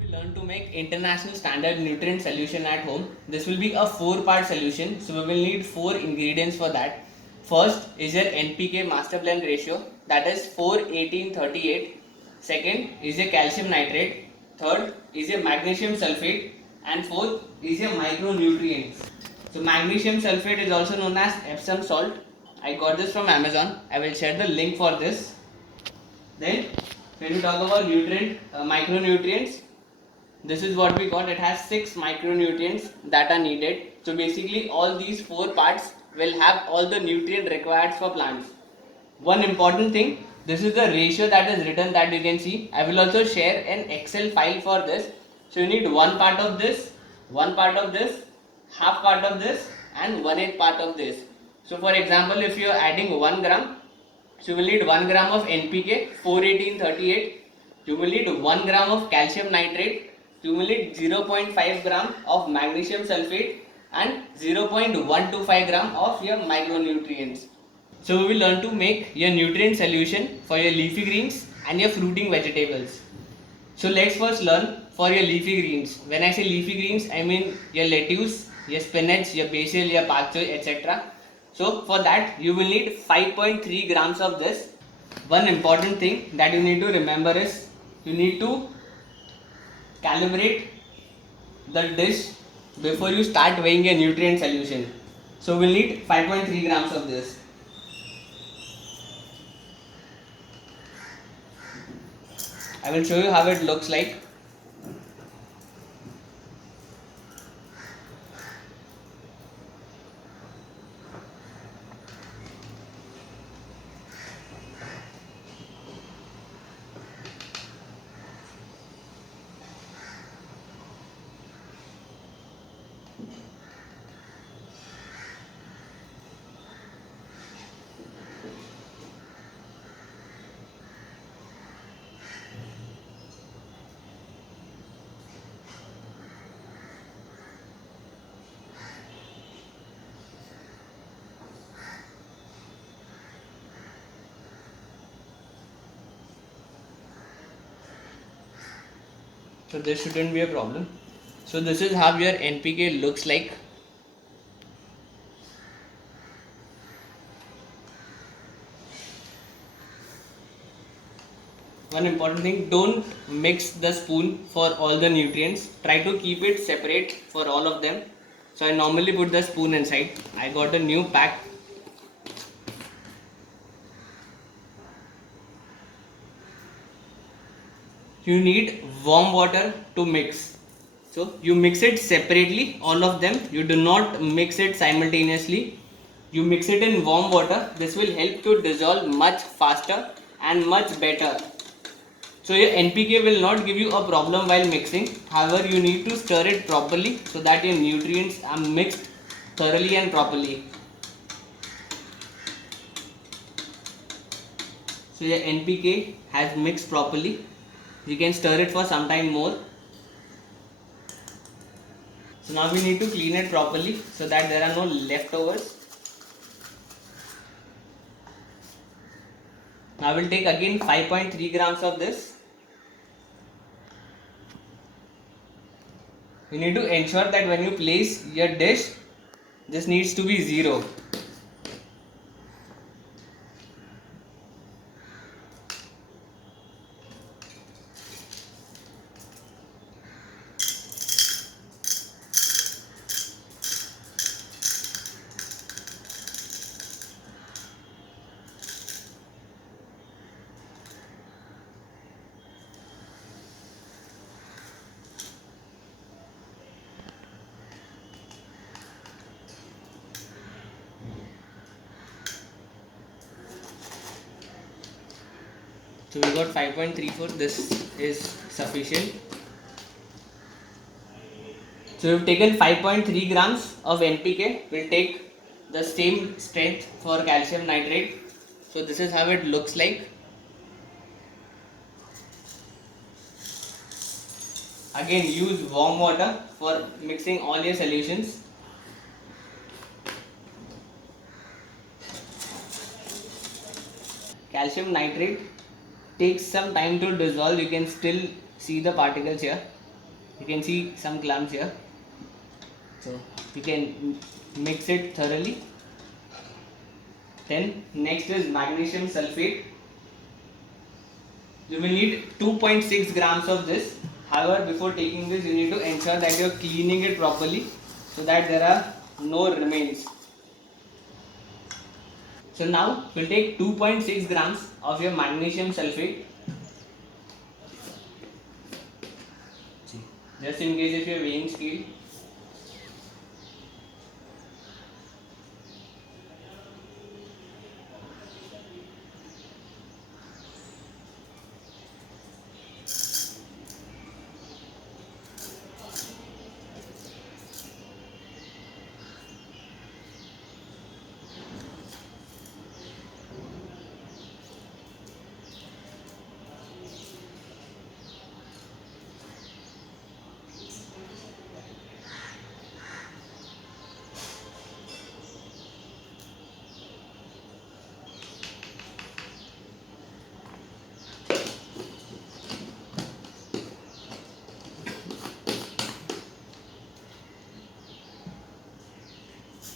We learn to make international standard nutrient solution at home. This will be a 4-part solution, so we will need 4 ingredients for that. First is your NPK master blend ratio, that is 4:18:38. Second is your calcium nitrate. Third is your magnesium sulfate, and fourth is your micronutrients. So magnesium sulfate is also known as Epsom salt. I got this from Amazon. I will share the link for this. Then when you talk about micronutrients, this is what we got. It has 6 micronutrients that are needed. So basically all these 4 parts will have all the nutrient required for plants. One important thing, this is the ratio that is written that you can see. I will also share an Excel file for this. So you need one part of this, one part of this, half part of this, and 1/8 part of this. So for example, if you are adding 1 gram, so you will need 1 gram of NPK 4:18:38. You will need 1 gram of calcium nitrate. You will need 0.5 gram of magnesium sulfate and 0.125 gram of your micronutrients. So we will learn to make your nutrient solution for your leafy greens and your fruiting vegetables. So let's first learn for your leafy greens. When I say leafy greens, I mean your lettuce, your spinach, your basil, your pak choi, etc. So for that you will need 5.3 grams of this. One important thing that you need to remember is you need to calibrate the dish before you start weighing a nutrient solution. So we'll need 5.3 grams of this. I will show you how it looks like. So this shouldn't be a problem. So this is how your NPK looks like. One important thing, don't mix the spoon for all the nutrients. Try to keep it separate for all of them. So I normally put the spoon inside. I got a new pack. You need warm water to mix. So you mix it separately, all of them. You do not mix it simultaneously. You mix it in warm water. This will help to dissolve much faster and much better. So your NPK will not give you a problem while mixing. However, you need to stir it properly so that your nutrients are mixed thoroughly and properly. So your NPK has mixed properly. You can stir it for some time more. So now we need to clean it properly so that there are no leftovers. Now we'll take again 5.3 grams of this. You need to ensure that when you place your dish, this needs to be 0. So we got 5.34. This is sufficient. So we've taken 5.3 grams of NPK. We'll take the same strength for calcium nitrate. So this is how it looks like. Again, use warm water for mixing all your solutions. calcium nitrate takes some time to dissolve. You can still see the particles here. You can see some clumps here. So you can mix it thoroughly. Then next is magnesium sulfate. You will need 2.6 grams of this. However, before taking this, you need to ensure that you are cleaning it properly so that there are no remains. So now we'll take 2.6 grams of your magnesium sulfate. Just in case if you are weighing scale.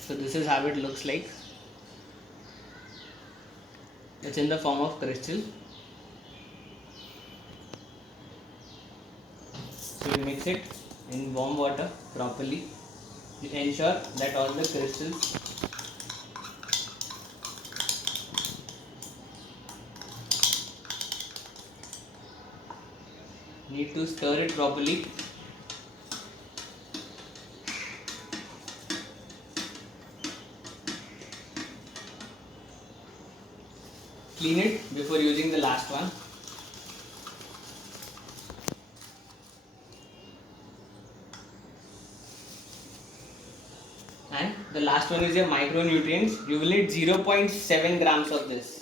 So this is how it looks like. It's in the form of crystal. So you mix it in warm water properly. You ensure that all the crystals need to stir it properly. Clean it before using the last one. And the last one is your micronutrients. You will need 0.7 grams of this.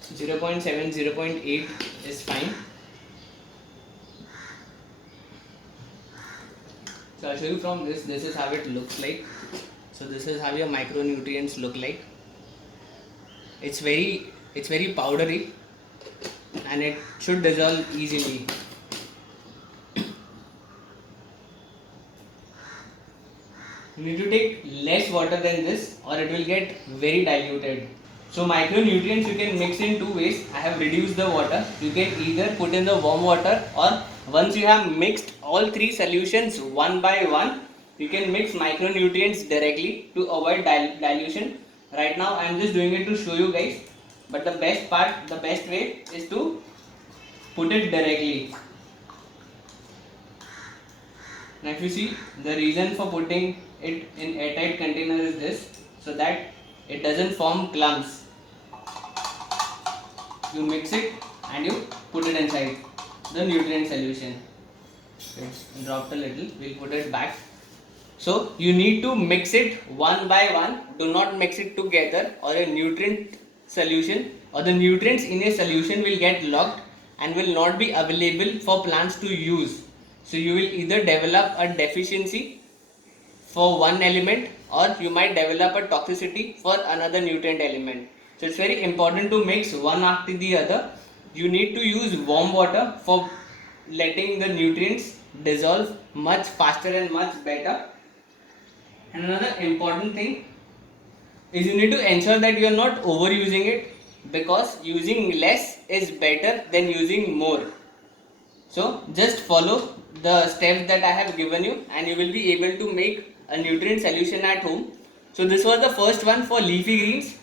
So 0.7, 0.8 is fine. So I'll show you from this. This is how it looks like. So this is how your micronutrients look like. It's very powdery and it should dissolve easily. You need to take less water than this or it will get very diluted. So micronutrients you can mix in two ways. I have reduced the water. You can either put in the warm water, or once you have mixed all three solutions one by one, you can mix micronutrients directly to avoid dilution. Right now I am just doing it to show you guys, but the best way is to put it directly. Now if you see, the reason for putting it in airtight container is this, so that it doesn't form clumps. You mix it and you put it inside the nutrient solution. It's dropped a little, we'll put it back. So you need to mix it one by one. Do not mix it together or a nutrient solution or the nutrients in a solution will get locked and will not be available for plants to use. So you will either develop a deficiency for one element or you might develop a toxicity for another nutrient element. So it's very important to mix one after the other. You need to use warm water for letting the nutrients dissolve much faster and much better. And another important thing is you need to ensure that you are not overusing it, because using less is better than using more. So just follow the steps that I have given you and you will be able to make a nutrient solution at home. So this was the first one for leafy greens.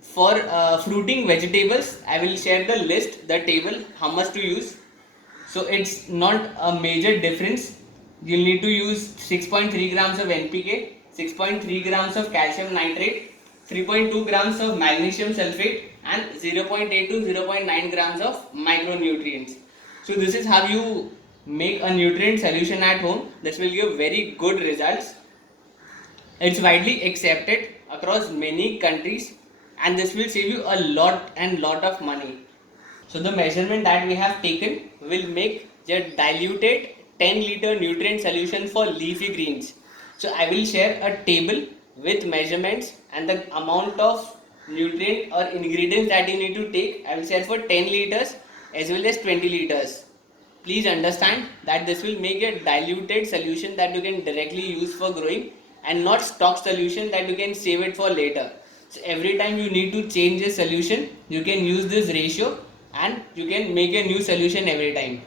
For fruiting vegetables, I will share the list, the table, how much to use. So it's not a major difference. You'll need to use 6.3 grams of NPK, 6.3 grams of calcium nitrate, 3.2 grams of magnesium sulfate and 0.8 to 0.9 grams of micronutrients. So this is how you make a nutrient solution at home. This will give very good results. It's widely accepted across many countries and this will save you a lot of money. So the measurement that we have taken will make the diluted 10-liter nutrient solution for leafy greens. So I will share a table with measurements and the amount of nutrient or ingredients that you need to take. I will share for 10 liters as well as 20 liters. Please understand that this will make a diluted solution that you can directly use for growing and not stock solution that you can save it for later. So every time you need to change a solution, you can use this ratio and you can make a new solution every time.